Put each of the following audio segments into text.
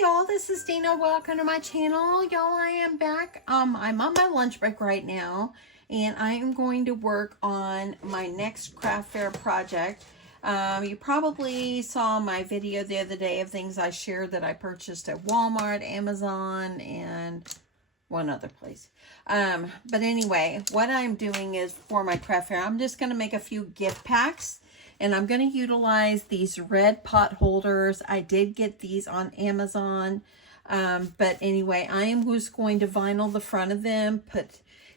y'all, this is Deanna. Welcome to my channel. Y'all, I am back. I'm on my lunch break right now, and I am going to work on my next craft fair project. You probably saw my video the other day of things I shared that I purchased at Walmart, Amazon, and one other place. But anyway, what I'm doing is for my craft fair, I'm just going to make a few gift packs. And I'm going to utilize these red pot holders. I did get these on Amazon. But anyway, I am just going to vinyl the front of them,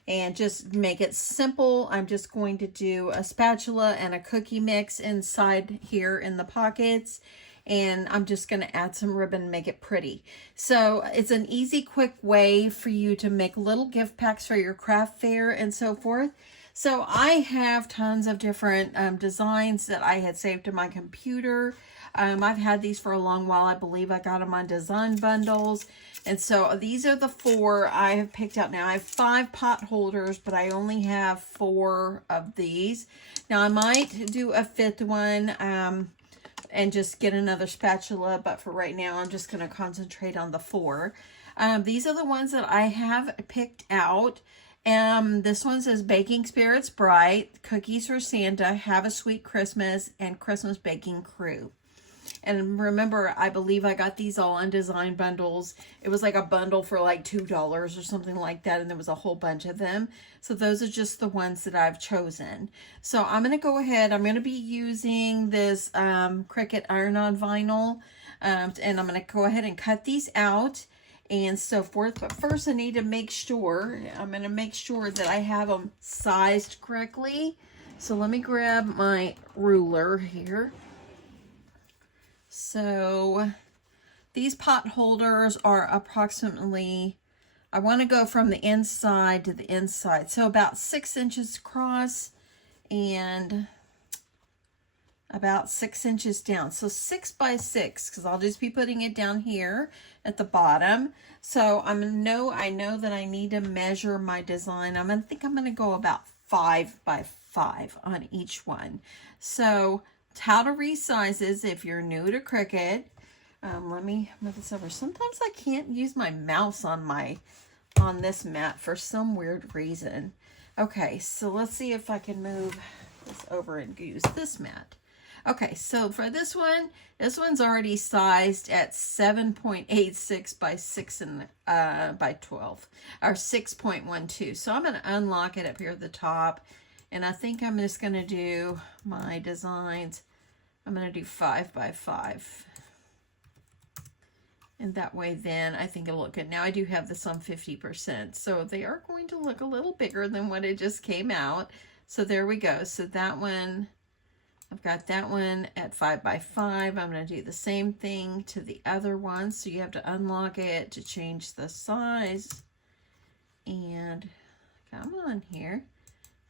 and just make it simple. I'm just going to do a spatula and a cookie mix inside here in the pockets. And I'm just going to add some ribbon and make it pretty. So it's an easy, quick way for you to make little gift packs for your craft fair and so forth. So I have tons of different designs that I had saved to my computer. I've had these for a long while. I believe I got them on design bundles. And so these are the 4 I have picked out now. I have 5 pot holders, but I only have 4 of these. Now I might do a 5th one and just get another spatula, but for right now I'm just going to concentrate on the 4. These are the ones that I have picked out. This one says Baking Spirits Bright, Cookies for Santa, Have a Sweet Christmas, and Christmas Baking Crew. And remember, I believe I got these all on design bundles. It was like a bundle for like $2 or something like that, and there was a whole bunch of them. So those are just the ones that I've chosen. So I'm going to go ahead. I'm going to be using this Cricut iron-on vinyl, and I'm going to go ahead and cut these out and so forth. But first I need to make sure, I'm going to make sure that I have them sized correctly. So let me grab my ruler here. So these pot holders are approximately, I want to go from the inside to the inside. So about 6 inches across and about 6 inches down. So 6 by 6, because I'll just be putting it down here at the bottom. So I know that I need to measure my design. I think I'm going to go about 5 by 5 on each one. So how to resize is, if you're new to Cricut, let me move this over. Sometimes I can't use my mouse on this mat for some weird reason. Okay, so let's see if I can move this over and use this mat. Okay, so for this one's already sized at 7.86 by 6 and by 12, or 6.12. So I'm going to unlock it up here at the top, and I think I'm just going to do my designs. I'm going to do 5 by 5. And that way then I think it'll look good. Now I do have this on 50%, so they are going to look a little bigger than what it just came out. So there we go. So that one, I've got that one at 5 by 5. I'm going to do the same thing to the other one. So you have to unlock it to change the size. And come on here.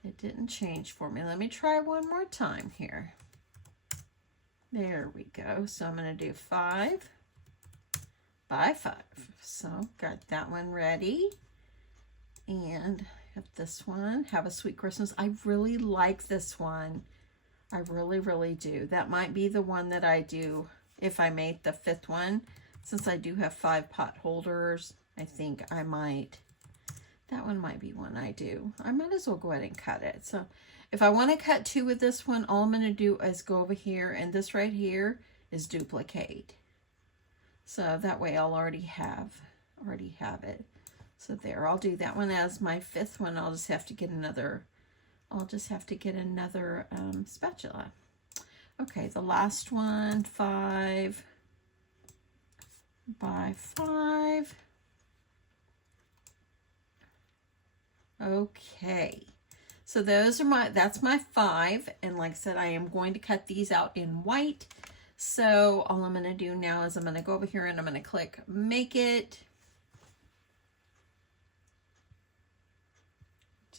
It didn't change for me. Let me try one more time here. There we go. So I'm going to do 5 by 5. So got that one ready. And have this one, Have a Sweet Christmas. I really like this one. I really, really do. That might be the one that I do if I make the 5th one. Since I do have 5 pot holders, I think I might, that one might be one I do. I might as well go ahead and cut it. So if I want to cut 2 with this one, all I'm going to do is go over here, and this right here is duplicate. So that way I'll already have it. So there, I'll do that one as my 5th one. I'll just have to get another spatula. Okay, the last one, 5 by 5. Okay, so that's my 5, and like I said, I am going to cut these out in white. So all I'm going to do now is I'm going to go over here and I'm going to click Make It.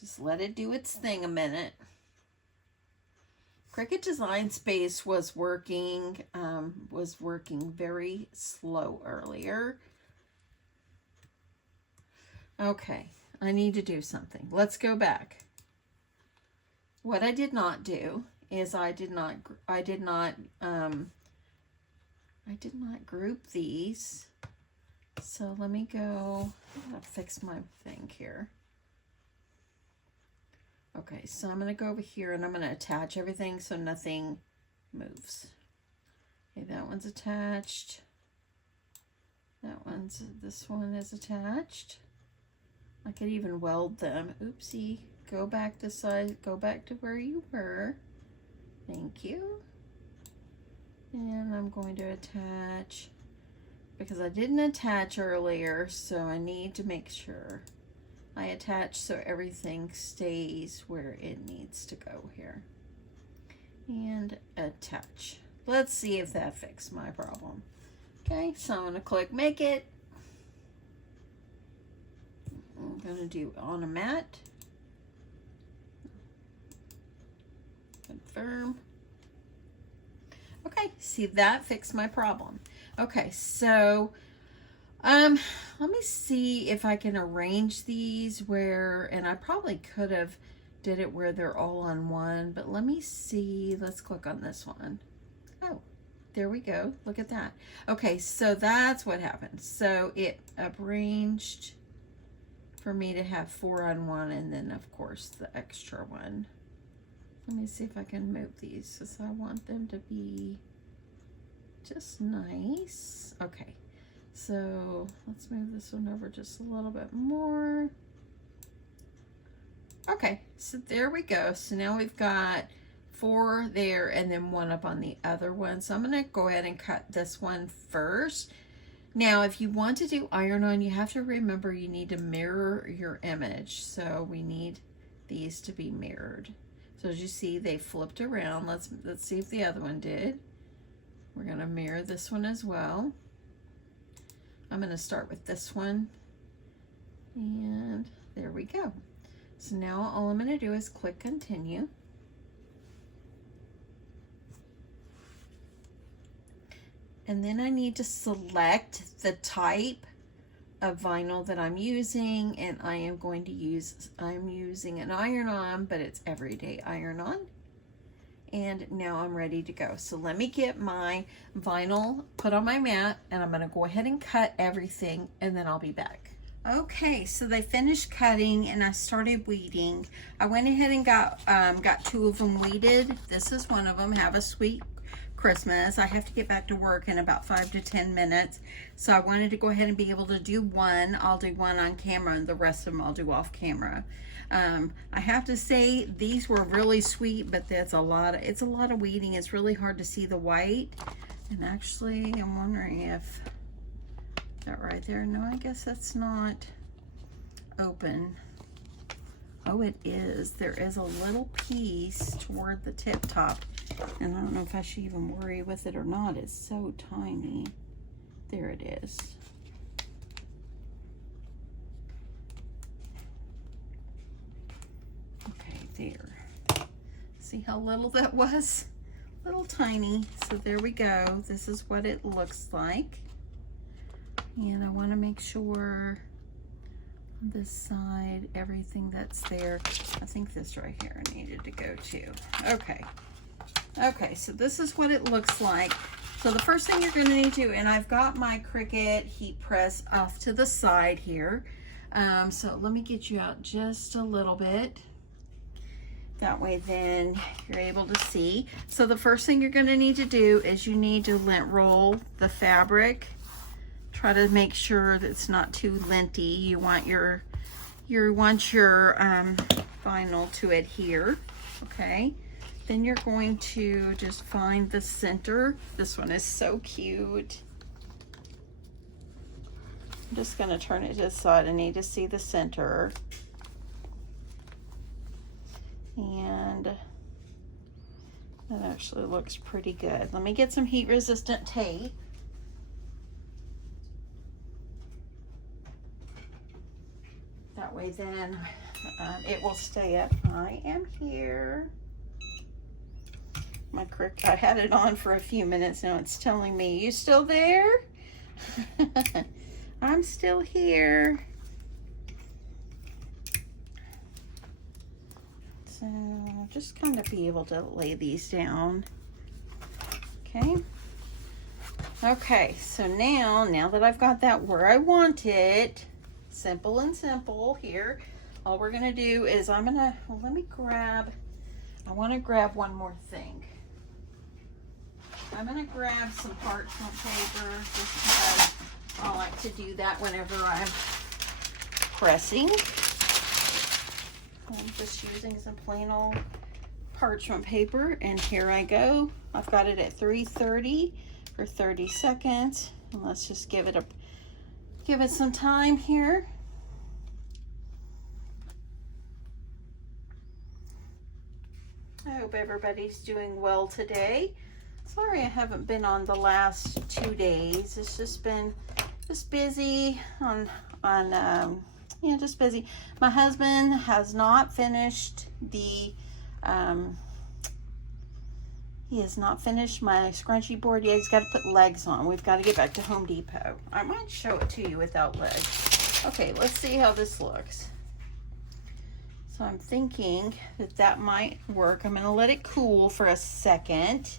Just let it do its thing a minute. Cricut Design Space was working very slow earlier. Okay, I need to do something. Let's go back. What I did not do is I did not group these So let me go, I'm gonna fix my thing here. Okay, so I'm gonna go over here and I'm gonna attach everything so nothing moves. Okay, that one's attached. This one is attached. I could even weld them. Oopsie, go back to size, go back to where you were. Thank you. And I'm going to attach, because I didn't attach earlier, so I need to make sure I attach so everything stays where it needs to go here. And attach. Let's see if that fixed my problem. Okay, so I'm going to click make it. I'm going to do on a mat. Confirm. Okay, see, that fixed my problem. Okay, so let me see if I can arrange these where, and I probably could have did it where they're all on one, but let me see. Let's click on this one. Oh, there we go. Look at that. Okay, so that's what happened. So it arranged for me to have 4 on one, and then of course the extra one. Let me see if I can move these, because I want them to be just nice. Okay, so let's move this one over just a little bit more. Okay, so there we go. So now we've got 4 there and then 1 up on the other one. So I'm gonna go ahead and cut this one first. Now, if you want to do iron-on, you have to remember you need to mirror your image. So we need these to be mirrored. So as you see, they flipped around. Let's see if the other one did. We're gonna mirror this one as well. I'm gonna start with this one. And there we go. So now all I'm gonna do is click continue. And then I need to select the type of vinyl that I'm using, and I am going to use, I'm using an iron-on, but it's everyday iron-on. And now I'm ready to go. So let me get my vinyl put on my mat, and I'm gonna go ahead and cut everything, and then I'll be back. Okay, so they finished cutting and I started weeding. I went ahead and got 2 of them weeded. This is one of them. Have a sweet Christmas. I have to get back to work in about 5 to 10 minutes. So I wanted to go ahead and be able to do one. I'll do one on camera and the rest of them I'll do off camera. I have to say these were really sweet, but it's a lot of weeding. It's really hard to see the white. And actually, I'm wondering if that right there, no, I guess that's not open. Oh, it is. There is a little piece toward the tip top, and I don't know if I should even worry with it or not. It's so tiny. There it is. Okay, there. See how little that was? Little tiny. So there we go. This is what it looks like. And I want to make sure on this side, everything that's there, I think this right here needed to go too. Okay. Okay, so this is what it looks like. So the first thing you're going to need to do, and I've got my Cricut heat press off to the side here. So let me get you out just a little bit. That way then you're able to see. So the first thing you're going to need to do is you need to lint roll the fabric. Try to make sure that it's not too linty. You want your vinyl to adhere, okay? Then you're going to just find the center. This one is so cute. I'm just gonna turn it to the side. I need to see the center. And that actually looks pretty good. Let me get some heat resistant tape. That way then it will stay up. I am here. My Cricut, I had it on for a few minutes now. It's telling me, you still there? I'm still here. So just kind of be able to lay these down. Okay. Okay, so now that I've got that where I want it, simple and simple here, all we're gonna do is let me grab, I wanna grab one more thing. I'm gonna grab some parchment paper just because I like to do that whenever I'm pressing. I'm just using some plain old parchment paper, and here I go. I've got it at 330 for 30 seconds. And let's just give it some time here. I hope everybody's doing well today. Sorry I haven't been on the last 2 days. It's just been busy just busy. My husband has not finished he has not finished my scrunchie board yet. He's got to put legs on. We've got to get back to Home Depot. I might show it to you without legs. Okay, let's see how this looks. So I'm thinking that might work. I'm going to let it cool for a second.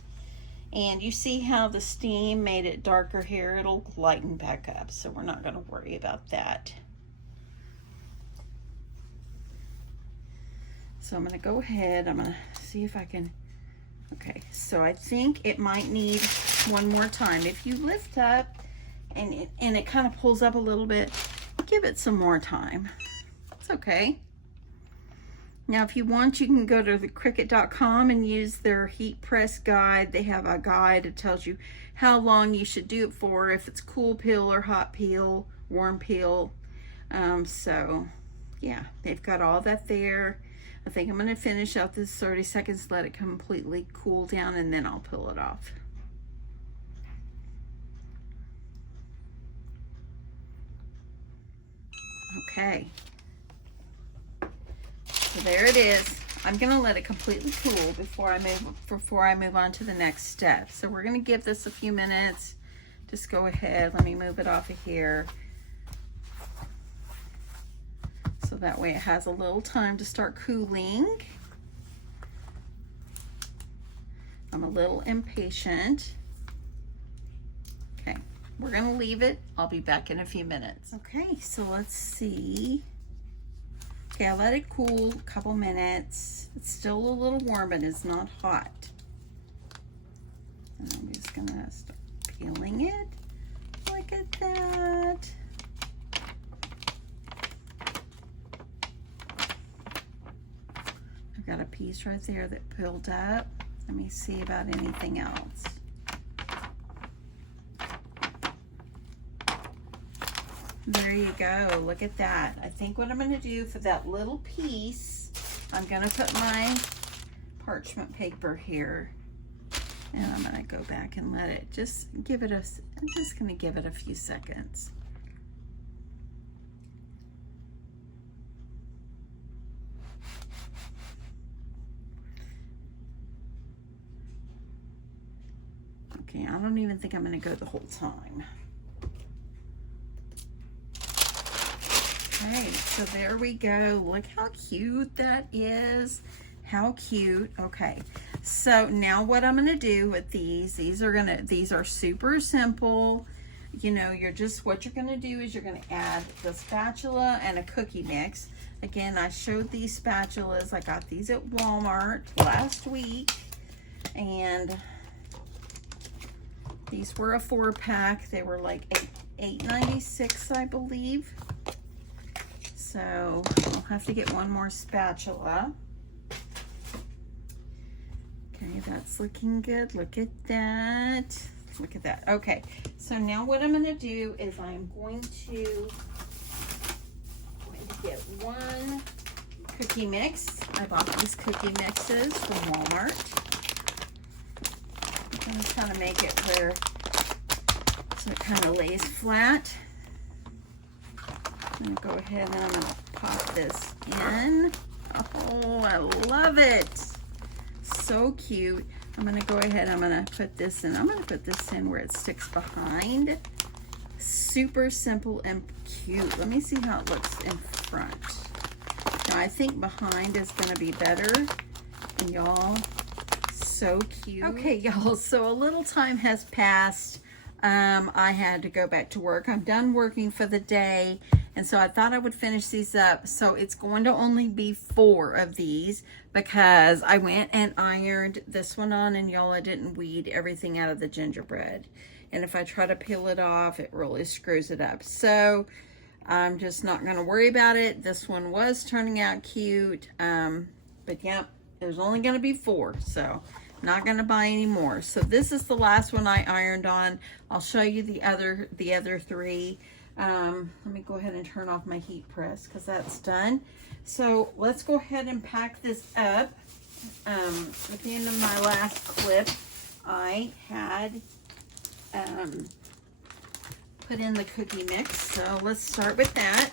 And you see how the steam made it darker here? It'll lighten back up, so we're not going to worry about that. So I'm going to go ahead. I'm going to see if I can. Okay, so I think it might need one more time. If you lift up and it kind of pulls up a little bit, give it some more time. It's okay. Now, if you want, you can go to the Cricut.com and use their heat press guide. They have a guide that tells you how long you should do it for, if it's cool peel or hot peel, warm peel. So, yeah, they've got all that there. I think I'm going to finish out this 30 seconds, let it completely cool down, and then I'll peel it off. Okay. So there it is. I'm going to let it completely cool before I move on to the next step. So we're going to give this a few minutes. Just go ahead. Let me move it off of here. So that way it has a little time to start cooling. I'm a little impatient. Okay, we're gonna leave it. I'll be back in a few minutes. Okay, so let's see. Okay, I let it cool a couple minutes. It's still a little warm, but it's not hot. And I'm just gonna start peeling it. Look at that. Got a piece right there that peeled up. Let me see about anything else. There you go. Look at that. I think what I'm going to do for that little piece, I'm going to put my parchment paper here, and I'm going to go back and let it just give it I'm just going to give it a few seconds. Okay, I don't even think I'm going to go the whole time. Okay, so there we go. Look how cute that is. How cute. Okay, so now what I'm going to do with these are super simple. You know, what you're going to do is you're going to add the spatula and a cookie mix. Again, I showed these spatulas. I got these at Walmart last week, and these were a 4-pack. They were like $8.96, I believe. So I'll have to get one more spatula. Okay, that's looking good. Look at that. Look at that. Okay, so now what I'm going to do is I'm going to get one cookie mix. I bought these cookie mixes from Walmart. I'm just kind of make it where so it kind of lays flat. I'm going to go ahead and I'm going to pop this in. Oh, I love it. So cute. I'm going to go ahead, I'm going to put this in. I'm going to put this in where it sticks behind. Super simple and cute. Let me see how it looks in front. Now, I think behind is going to be better. And y'all, so cute. Okay, y'all, so a little time has passed. I had to go back to work. I'm done working for the day, and so I thought I would finish these up. So it's going to only be 4 of these because I went and ironed this one on, and y'all, I didn't weed everything out of the gingerbread. And if I try to peel it off, it really screws it up. So I'm just not going to worry about it. This one was turning out cute. But yeah, there's only going to be 4. So not going to buy any more. So this is the last one I ironed on. I'll show you the other 3. Let me go ahead and turn off my heat press because that's done. So let's go ahead and pack this up. At the end of my last clip, I had put in the cookie mix. So let's start with that.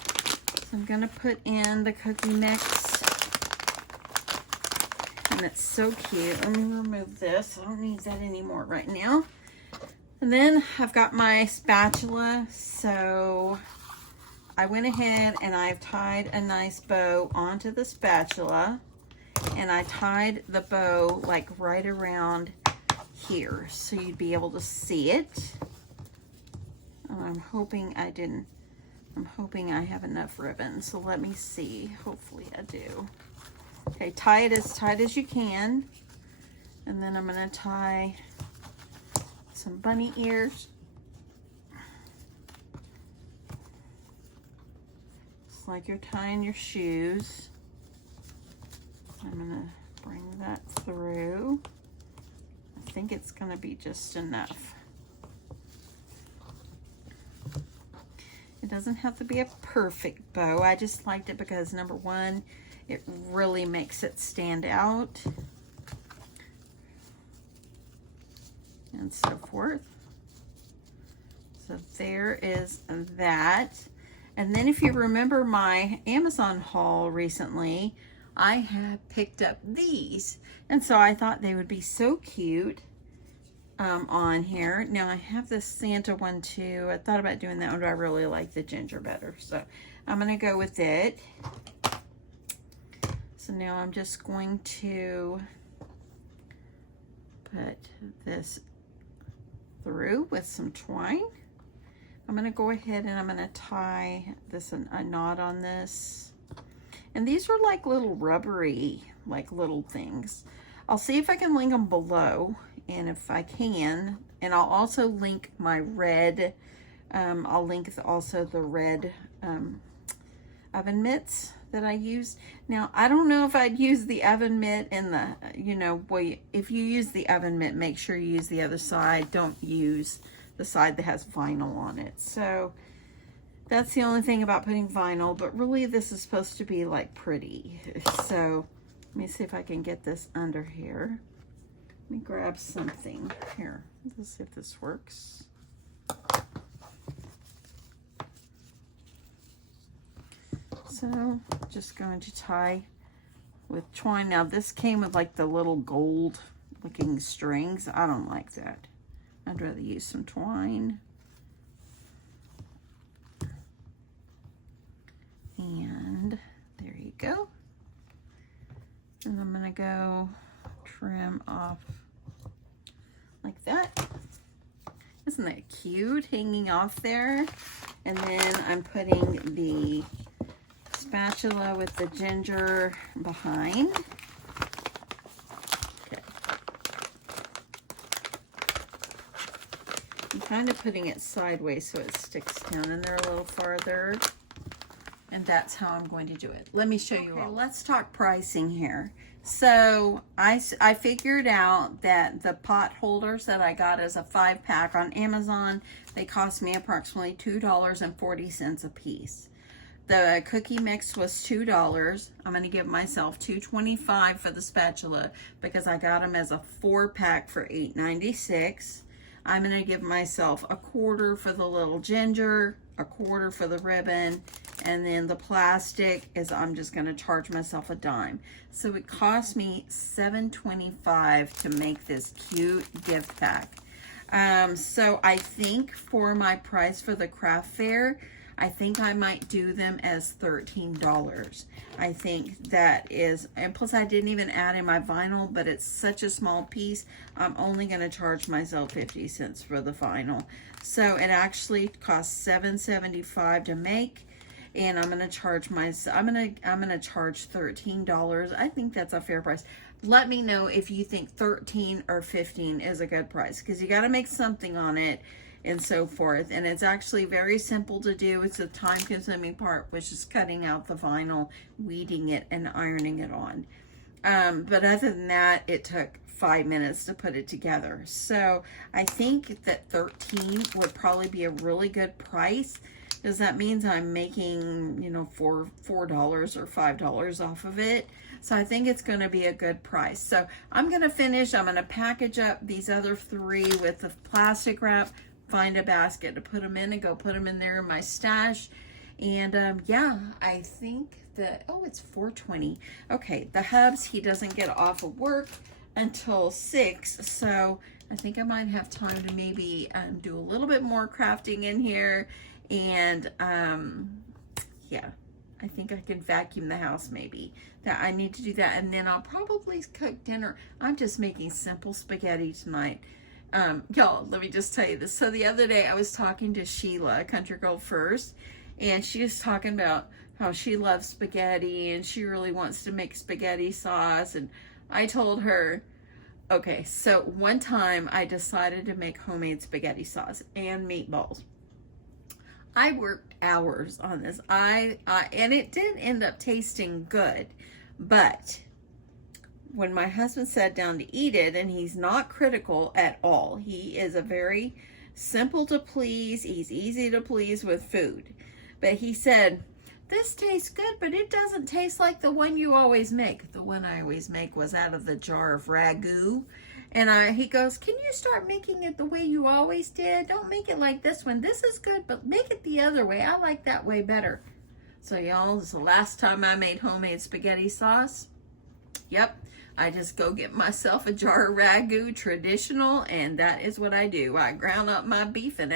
So I'm going to put in the cookie mix. And it's so cute. Let me remove this. I don't need that anymore right now. And then I've got my spatula. So I went ahead and I've tied a nice bow onto the spatula. And I tied the bow like right around here so you'd be able to see it. I'm hoping I didn't. I'm hoping I have enough ribbon. So let me see. Hopefully I do. Okay, tie it as tight as you can. And then I'm going to tie some bunny ears. Just like you're tying your shoes. I'm going to bring that through. I think it's going to be just enough. It doesn't have to be a perfect bow. I just liked it because, number one, it really makes it stand out. And so forth. So there is that. And then if you remember my Amazon haul recently, I have picked up these. And so I thought they would be so cute on here. Now I have this Santa one too. I thought about doing that one, but I really like the ginger better. So I'm going to go with it. So now I'm just going to put this through with some twine. I'm going to go ahead and I'm going to tie this a knot on this. And these are like little rubbery, like little things. I'll see if I can link them below, and if I can, and I'll also link my red, I'll link also the red oven mitts that I used. Now, I don't know if I'd use the oven mitt in the, you know, well, if you use the oven mitt, make sure you use the other side. Don't use the side that has vinyl on it. So that's the only thing about putting vinyl, but really this is supposed to be like pretty. So let me see if I can get this under here. Let me grab something here. Let's see if this works. So just going to tie with twine. Now this came with like the little gold looking strings. I don't like that. I'd rather use some twine. And there you go. And I'm gonna go trim off like that. Isn't that cute, hanging off there? And then I'm putting the spatula with the ginger behind. Okay. I'm kind of putting it sideways so it sticks down in there a little farther. And that's how I'm going to do it. Let me show you all. Let's talk pricing here. So I figured out that the pot holders that I got as a 5-pack on Amazon, they cost me approximately $2.40 a piece. The cookie mix was $2. I'm going to give myself $2.25 for the spatula because I got them as a 4-pack for $8.96. I'm going to give myself a quarter for the little ginger, a quarter for the ribbon, and then the plastic is, I'm just going to charge myself a dime. So it cost me $7.25 to make this cute gift pack. So I think for my price for the craft fair, I think I might do them as $13. I think that is, and plus I didn't even add in my vinyl, but it's such a small piece. I'm only going to charge myself 50 cents for the vinyl. So it actually costs $7.75 to make. And I'm gonna charge I'm gonna charge $13. I think that's a fair price. Let me know if you think 13 or 15 is a good price, because you got to make something on it and so forth. And it's actually very simple to do. It's a time-consuming part, which is cutting out the vinyl, weeding it, and ironing it on. But other than that, it took 5 minutes to put it together. So I think that 13 would probably be a really good price, because that means I'm making, you know, $4 or $5 off of it. So I think it's going to be a good price. So I'm going to finish. I'm going to package up these other 3 with the plastic wrap, find a basket to put them in, and go put them in there in my stash. And yeah, I think that, oh, it's 4:20. Okay, the hubs, he doesn't get off of work until 6. So I think I might have time to maybe do a little bit more crafting in here. And yeah, I think I can vacuum the house maybe. That I need to do that, and then I'll probably cook dinner. I'm just making simple spaghetti tonight. Y'all, let me just tell you this. So the other day I was talking to Sheila, Country Girl First, and she was talking about how she loves spaghetti and she really wants to make spaghetti sauce. And I told her, okay, so one time I decided to make homemade spaghetti sauce and meatballs. I worked hours on this. And it did end up tasting good, but when my husband sat down to eat it, and he's not critical at all. He is a very simple to please. He's easy to please with food. But he said, this tastes good, but it doesn't taste like the one you always make. The one I always make was out of the jar of ragu. And he goes, can you start making it the way you always did? Don't make it like this one. This is good, but make it the other way. I like that way better. So y'all, this is the last time I made homemade spaghetti sauce. Yep, I just go get myself a jar of ragu, traditional, and that is what I do. I ground up my beef and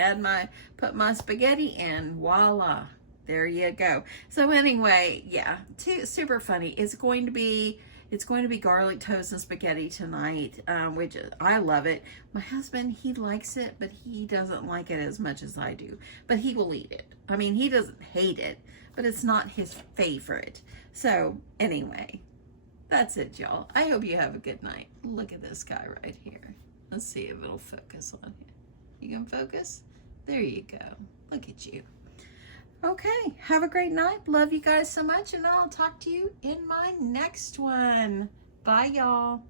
put my spaghetti, and voila, there you go. So anyway, yeah, super funny. It's going to be garlic toast and spaghetti tonight, which I love it. My husband, he likes it, but he doesn't like it as much as I do. But he will eat it. I mean, he doesn't hate it, but it's not his favorite. So anyway, that's it, y'all. I hope you have a good night. Look at this guy right here. Let's see if it'll focus on him. You can focus? There you go. Look at you. Okay, have a great night. Love you guys so much, and I'll talk to you in my next one. Bye, y'all.